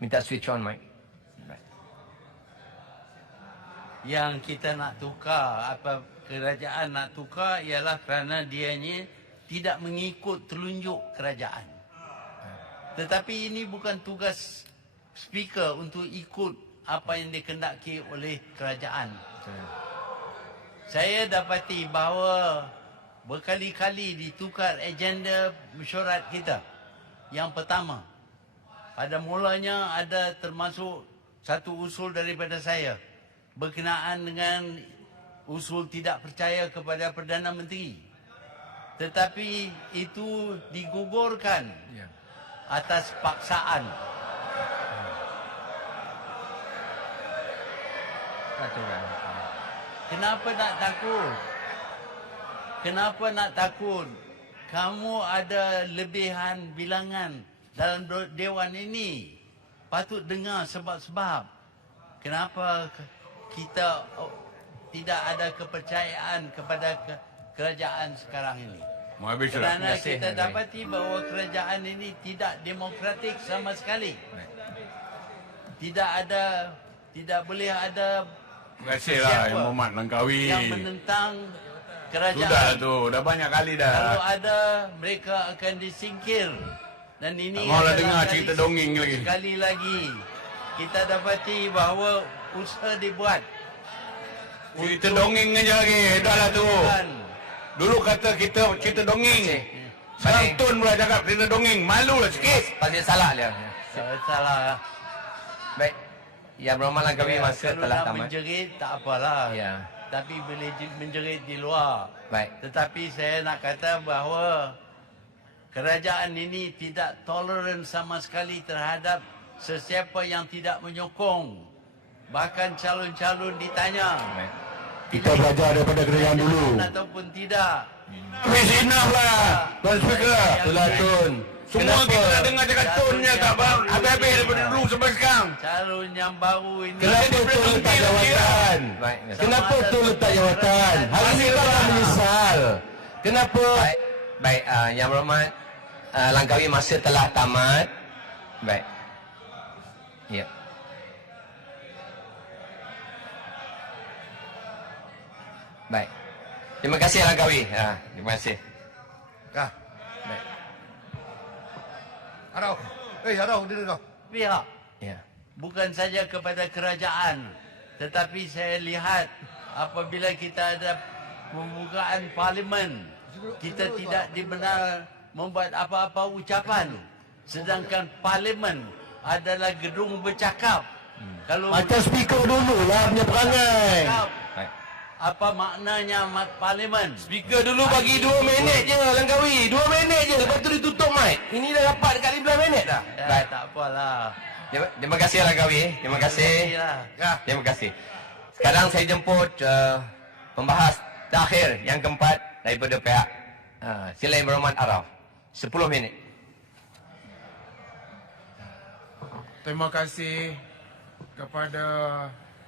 Minta switch on mic. Yang kita nak tukar, apa kerajaan nak tukar ialah kerana dianya tidak mengikut telunjuk kerajaan. Tetapi ini bukan tugas speaker untuk ikut apa yang dikehendaki oleh kerajaan. Saya dapati bahawa berkali-kali ditukar agenda mesyuarat kita. Yang pertama, pada mulanya ada termasuk satu usul daripada saya berkenaan dengan usul tidak percaya kepada Perdana Menteri. Tetapi itu digugurkan atas paksaan. Kenapa nak takut? Kenapa nak takut? Kamu ada lebihan bilangan dalam dewan ini. Patut dengar sebab-sebab. Kenapa kita tidak ada kepercayaan kepada kerajaan sekarang ini. Kerana kita dapati bahawa kerajaan ini tidak demokratik sama sekali. Tidak boleh ada Terima kasih lah Yang Muhammad Langkawi yang menentang kerajaan. Sudah tu, dah banyak kali dah. Kalau ada, mereka akan disingkir. Dan ini maulah dengar cerita dongeng lagi. Sekali lagi, kita dapati bahawa usaha dibuat. Cerita dongeng aja lagi, dah lah tu. Dulu kata kita cerita dongeng. Sekarang Tun pula cakap cerita dongeng. Malu lah sikit. Pasti salah dia. Salah. Baik. Yang Muhammad Langkawi masa telah nak tamat. menjerit tak apalah. Ya. Tapi boleh menjerit di luar. Baik. Tetapi saya nak kata bahawa kerajaan ini tidak toleran sama sekali terhadap sesiapa yang tidak menyokong. Bahkan calon-calon ditanya. Baik. Kita belajar daripada kerajaan dulu. Ataupun tidak. Habis enough lah. Tuan Speaker. Itulah Tun. Semua kita dah dengar cakap Tunnya tak habis-habis daripada dulu sampai sekarang. Calon yang baru ini. Kenapa Tun letak jawatan? Baik. Kenapa Tun letak jawatan? Hari ini kita menyesal. Kenapa? Baik. Baik. Yang Muhammad Langkawi masa telah tamat. Baik. Ya. Baik. Terima kasih Langkawi. Terima kasih. Kah? Baik. Arau. Arau, diri kau. Pihak. Ya. Bukan saja kepada kerajaan. Tetapi saya lihat apabila kita ada pembukaan parlimen, kita tidak dibenar membuat apa-apa ucapan. Sedangkan parlimen adalah gedung bercakap. Kalau Macam speaker dulu lah punya perangai. Baik. apa maknanya parlimen? Speaker dulu bagi 2 minit je Langkawi. 2 minit je. Lepas tu ditutup mic. Ini dah dapat dekat 15 minit dah. Baik. Tak apalah. Terima kasih Langkawi. Terima kasih. Terima kasih. Sekarang saya jemput pembahas terakhir yang keempat daripada pihak Sila Yang Berhormat Araf. 10 minit. Terima kasih kepada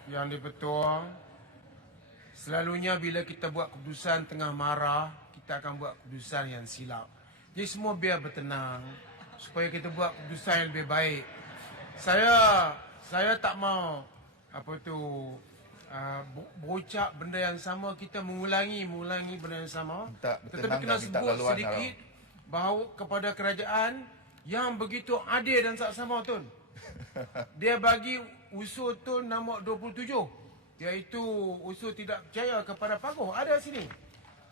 Yang di-Pertua. Selalunya bila kita buat keputusan tengah marah, kita akan buat keputusan yang silap. Jadi semua biar bertenang supaya kita buat keputusan yang lebih baik. Saya tak mau berucap benda yang sama, kita mengulangi benda yang sama. Tetapi kena sebut sedikit bahawa kepada kerajaan yang begitu adil dan saksama Tun. Dia bagi usul Tun nombor 27, iaitu usul tidak percaya kepada Paguh. Ada sini.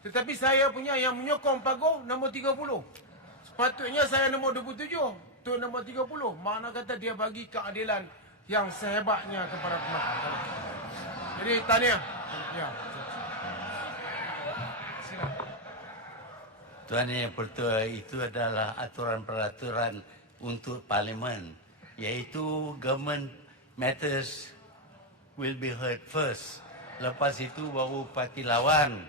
Tetapi saya punya yang menyokong Paguh nombor 30. Sepatutnya saya nombor 27, Tun nombor 30. Makna kata dia bagi keadilan yang sehebatnya kepada pemakaman. Jadi tahniah. Ya. Tuan Yang Pertua, itu adalah aturan-peraturan untuk parlimen, iaitu government matters will be heard first. Lepas itu baru parti lawan.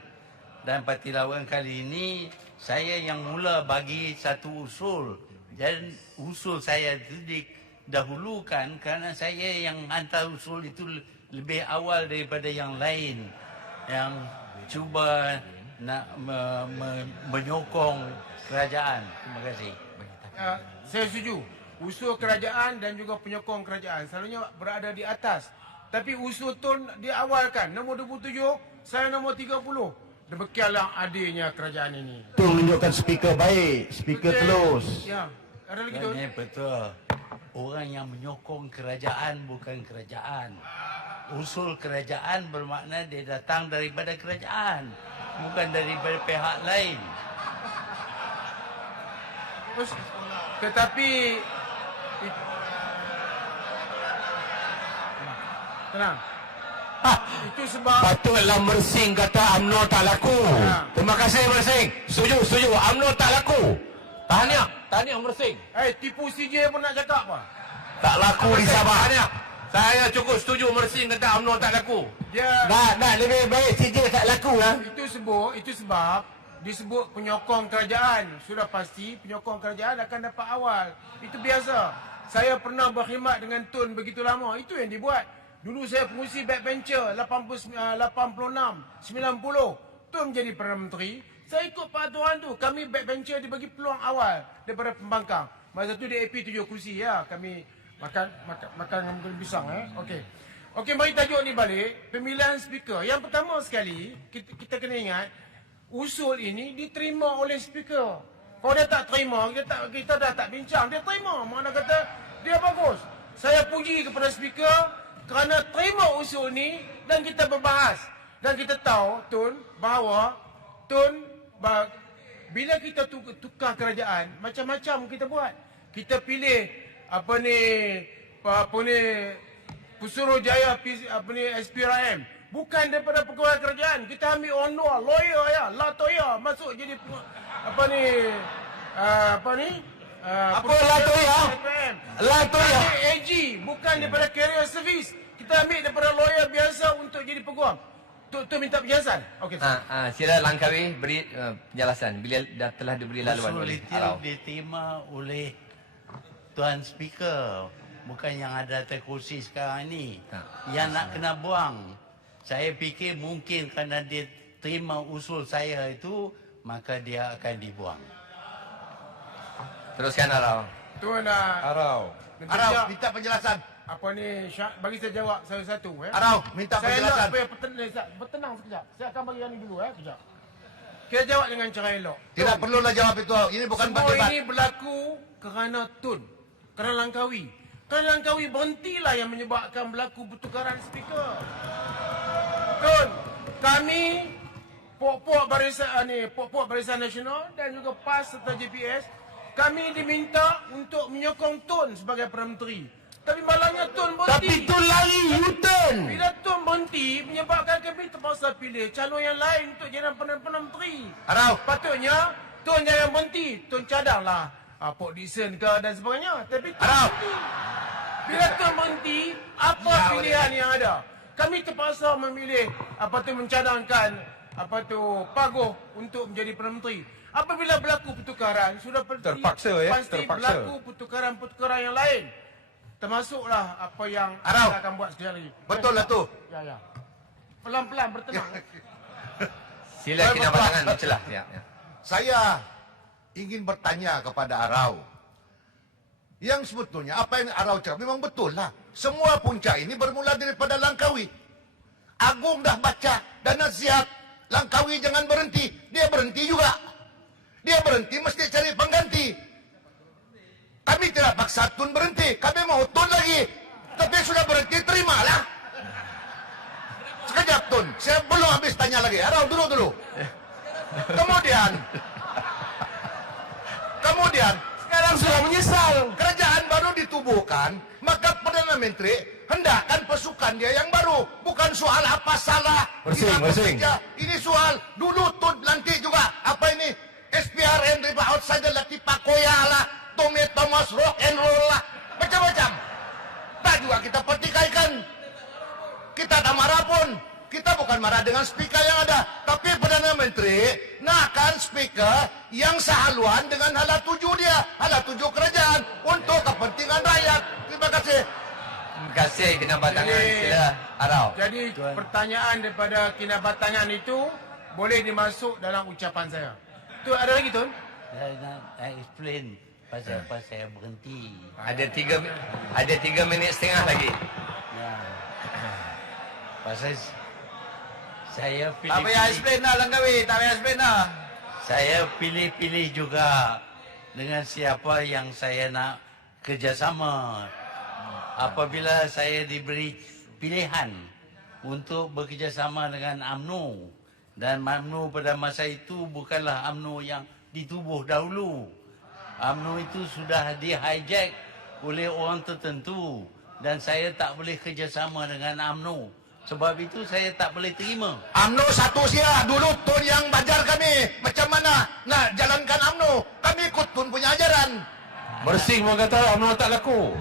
Dan parti lawan kali ini saya yang mula bagi satu usul. Dan usul saya itu didahulukan kerana saya yang hantar usul itu lebih awal daripada yang lain. Yang cuba nak menyokong kerajaan. Terima kasih. Saya setuju. usul kerajaan dan juga penyokong kerajaan selalunya berada di atas. Tapi usul Tun diawalkan nombor 27, saya nombor 30. Demikianlah adilnya kerajaan ini. Tun tunjukkan speaker baik, speaker close. Ya, ada lagi Tun. Ini betul. Orang yang menyokong kerajaan bukan kerajaan. Usul kerajaan bermakna dia datang daripada kerajaan, bukan daripada pihak lain. Tetapi tenang. Itu sebab Patutlah Mersing kata UMNO tak laku. Ya. Terima kasih Mersing. Setuju. UMNO tak laku. Tahniah Mersing. tipu CJ pun nak cakap apa? Tak laku di Sabah. Tahniah. Saya cukup setuju Mersing kata UMNO tak laku. Dia Nak lebih baik CJ tak laku lah. itu sebab disebut penyokong kerajaan. Sudah pasti penyokong kerajaan akan dapat awal. Itu biasa. Saya pernah berkhidmat dengan Tun begitu lama. Itu yang dibuat. Dulu saya pengurusi backbencher 86, 90. Tun menjadi Perdana Menteri. Saya ikut peraturan tu. Kami backbencher dibagi peluang awal daripada pembangkang. Masa tu di AP 7 kursi ya. Kami makan dengan kulit pisang Okey, mari tajuk ni balik. Pemilihan speaker. Yang pertama sekali, kita kena ingat usul ini diterima oleh speaker. Kalau dia tak terima, kita dah tak bincang. Dia terima. Mana kata dia bagus. Saya puji kepada speaker kerana terima usul ni dan kita berbahas. Dan kita tahu Tun bahawa bila kita tukar kerajaan, macam-macam kita buat. Kita pilih Pusurujaya SPRM. Bukan daripada pegawai kerajaan. Kita ambil orang luar, lawyer ya, latoya masuk jadi Latoya? Latoya. AG bukan daripada career service. Kita ambil daripada lawyer biasa untuk jadi peguam. Tu minta penjelasan. Okey. Sila Langkawi beri penjelasan bila dah telah diberi laluan oleh Usul itu Arau. diterima oleh Tuan Speaker, bukan yang ada atas kursi sekarang ini. Yang nak kena buang. Saya fikir mungkin kerana dia terima usul saya itu, maka dia akan dibuang. Teruskan Arau. Tuan Arau, minta penjelasan. bagi saya jawab satu-satu Arau, minta Saya penjelasan. nak supaya bertenang sekejap. Saya akan bagi yang ni dulu sekejap. Kita jawab dengan cara elok. Tidak perlulah jawab itu. Ini bukan Semua berdebat. ini berlaku kerana Tun. Kerana Langkawi. Kerana Langkawi berhentilah yang menyebabkan berlaku pertukaran speaker. Tun, kami Pok-Pok Barisan Nasional dan juga PAS serta JPS, kami diminta untuk menyokong Tun sebagai Perdana Menteri. Tapi malangnya Tun berhenti. Tapi Tun lari U-turn. Bila Tun berhenti, menyebabkan kami terpaksa pilih calon yang lain untuk jadi Perdana Menteri. Arau, Patutnya Tun jangan berhenti. Tun cadanglah Pok Dixon ke dan sebagainya. Tapi Tun Arau. berhenti. Bila Tun berhenti, apa pilihan yang ada? Kami terpaksa memilih mencadangkan Pagoh untuk menjadi Perdana Menteri. Apabila berlaku pertukaran, sudah Terpaksa, ya? pasti Terpaksa. berlaku pertukaran yang lain. Termasuklah apa yang Arau. kita akan buat sekejap lagi. betul lah tu. Ya. Pelan-pelan bertenang. Sila Kinabatangan mencelah. Ya. Saya ingin bertanya kepada Arau. Yang sebetulnya apa yang Arau cakap memang betul lah. Semua punca ini bermula daripada Langkawi. Agung dah baca dan nasihat. Langkawi jangan berhenti. Dia berhenti juga. Dia berhenti mesti cari pengganti. Kami tidak paksa Tun berhenti. Kami mau Tun lagi. Tapi sudah berhenti, terimalah. Sekejap Tun. Saya belum habis tanya lagi. Arau dulu. Kemudian Sekarang sudah menyesal. kerajaan baru ditubuhkan, maka Perdana Menteri hendakkan pasukan dia yang baru. Bukan soal apa salah. Mersing, kita Mersing. bekerja. Ini soal dulu Tun nanti juga. Apa ini? SPRM dari outsider lah, Tipakoya lah, Tommy Thomas rock and roll lah, macam-macam. Tak juga kita pertikaikan. Kita tak marah pun. Kita bukan marah dengan speaker yang ada. Tapi Perdana Menteri nakkan speaker yang sehaluan dengan hala tuju dia. Hala tuju kerajaan untuk kepentingan rakyat. Terima kasih. Terima kasih Kinabatangan. Jadi- Sila Arau. Jadi pertanyaan daripada Kinabatangan itu boleh dimasuk dalam ucapan saya. Tu ada lagi Tun? Saya nak explain pasal apa saya berhenti. Ada 3 minit setengah lagi. Ya. Pasal saya Tak payah explain lah Langkawi, tak payah explain lah. Saya pilih-pilih juga dengan siapa yang saya nak kerjasama. Apabila saya diberi pilihan untuk bekerjasama dengan UMNO, dan UMNO pada masa itu bukanlah UMNO yang ditubuh dahulu. UMNO itu sudah di-hijack oleh orang tertentu dan saya tak boleh kerjasama dengan UMNO. Sebab itu saya tak boleh terima. UMNO satu sia dulu Tun yang bajar kami macam mana nak jalankan UMNO. Kami ikut Tun punya ajaran. Bersih mau kata UMNO tak laku.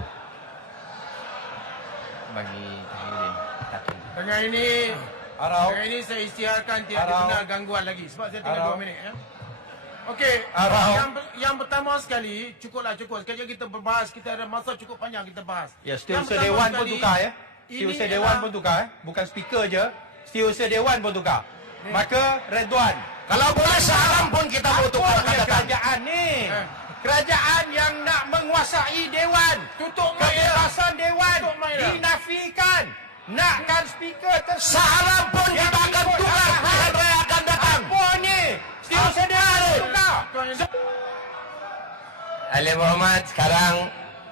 Dengan ini saya isytiharkan tiada benar gangguan lagi sebab saya tinggal 2 minit ya. Okey, yang pertama sekali cukup. Sekejap kita berbahas, kita ada masa cukup panjang kita bahas. Ya, setiausaha Dewan pun tukar ya. Setiausaha Dewan pun tukar bukan speaker je. Setiausaha Dewan pun tukar. Maka Redwan, Kalau boleh salam pun kita mau tukar apa dia katakan. kerajaan ni? Kerajaan yang nak menguasai Dewan, Tutup mic dia. kebebasan Dewan Tutup mic dia. dinafikan. Nakkan speaker tersebut. Salam pun yang kita akan ikut tukar arahan. pilihan raya akan datang. Apa ni? Setiausaha Dewan pun tukar. Ahli berhormat, sekarang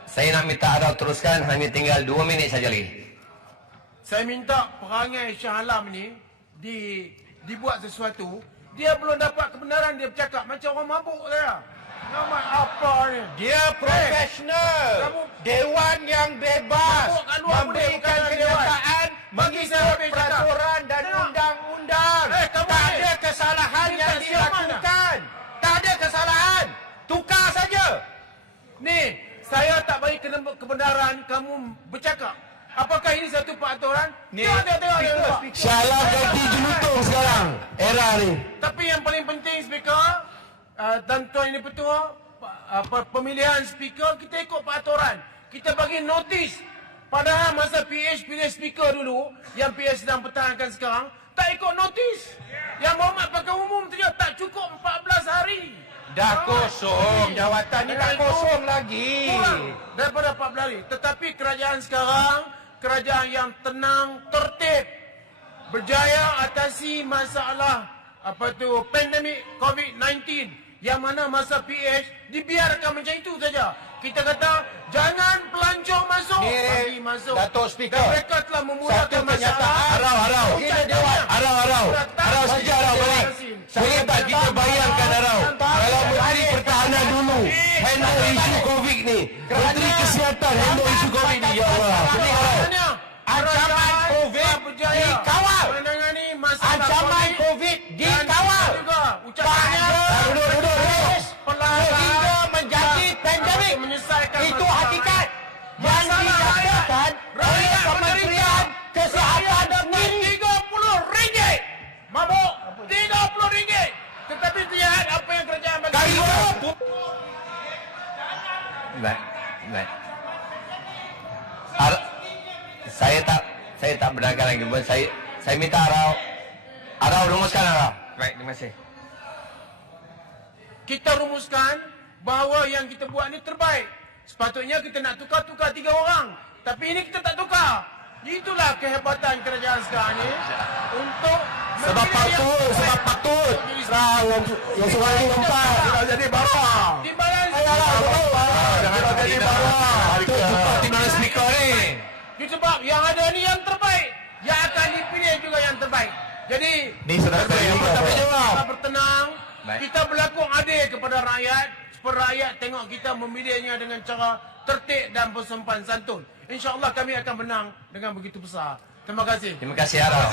saya nak minta Arau teruskan, hanya tinggal 2 minit saja lagi. Saya minta perangai Shah Alam ni dibuat sesuatu. Dia belum dapat kebenaran, dia bercakap macam orang mabuk saya. Nama apa ni? Dia profesional. kamu- Dewan yang bebas. Mabuk kat luar boleh, Memberikan bukan Dewan. kenyataan. Bagi saya Mengikut habis cakap. peraturan dan Tengok. undang-undang. Kamu Tak ni. ada kesalahan Kita yang siap mana? dilakukan. Tak ada kesalahan. Tukar saja. Ni, saya tak bagi kebenaran kamu bercakap. Apakah ini satu peraturan? Ni, Tengok. Syalah ganti jelutung sekarang. Era ni. Tapi yang paling penting, Speaker, dan Tuan Ini Petua, pemilihan Speaker, kita ikut peraturan. Kita bagi notis. Padahal masa PH pilih Speaker dulu, yang PH sedang pertahankan sekarang, tak ikut notis. Yang Muhammad Pakar Umum tu tak cukup 14 hari. Dah kosong. Jawatan ni tak Dengan itu, kosong lagi. Kurang daripada 14 hari. Tetapi kerajaan sekarang, kerajaan yang tenang, tertib, berjaya atasi masalah pandemik COVID-19 yang mana masa PH dibiarkan macam itu saja. Kita kata jangan pelancong masuk, Ni, bagi masuk. Datuk Speaker, Dan mereka telah memulakan satu masalah. kenyataan. Arau. Ucap Dewan. tanya. Arau sekejap Arau balik. Boleh tak kita bayangkan Arau, kalau Menteri Pertahanan dulu handle isu Covid ni, Menteri Kesihatan handle isu Covid ni, ya Allah. Ini Arau. Ancaman COVID dikawal. Menangani masalah Ancaman COVID dikawal. Dan juga ucapannya Duduk. Sehingga menjadi pandemik. menyelesaikan Itu masalah hakikat yang Masalah dikatakan oleh rakyat Kementerian Kesihatan sendiri. RM30. Mabuk RM30. Tetapi lihat apa yang kerajaan bagi. Baik. Saya tak benarkan lagi. Saya minta Arau rumuskan Arau. Baik, terima kasih. Kita rumuskan bahawa yang kita buat ni terbaik. Sepatutnya kita nak tukar 3 orang. Tapi ini kita tak tukar. Itulah kehebatan kerajaan sekarang ni untuk Sebab patut. Yang seorang ni nampak. Tidak jadi barang. timbalan Jangan jadi barang. Itu tukar timbalan speaker ni. sebab yang ada ni yang terbaik. Yang akan dipilih juga yang terbaik. Jadi Ni sudah saya jawab. kita bertenang, Baik. kita berlaku adil kepada rakyat, supaya rakyat tengok kita memilihnya dengan cara tertib dan bersopan santun. InsyaAllah kami akan menang dengan begitu besar. Terima kasih. Terima kasih Arau.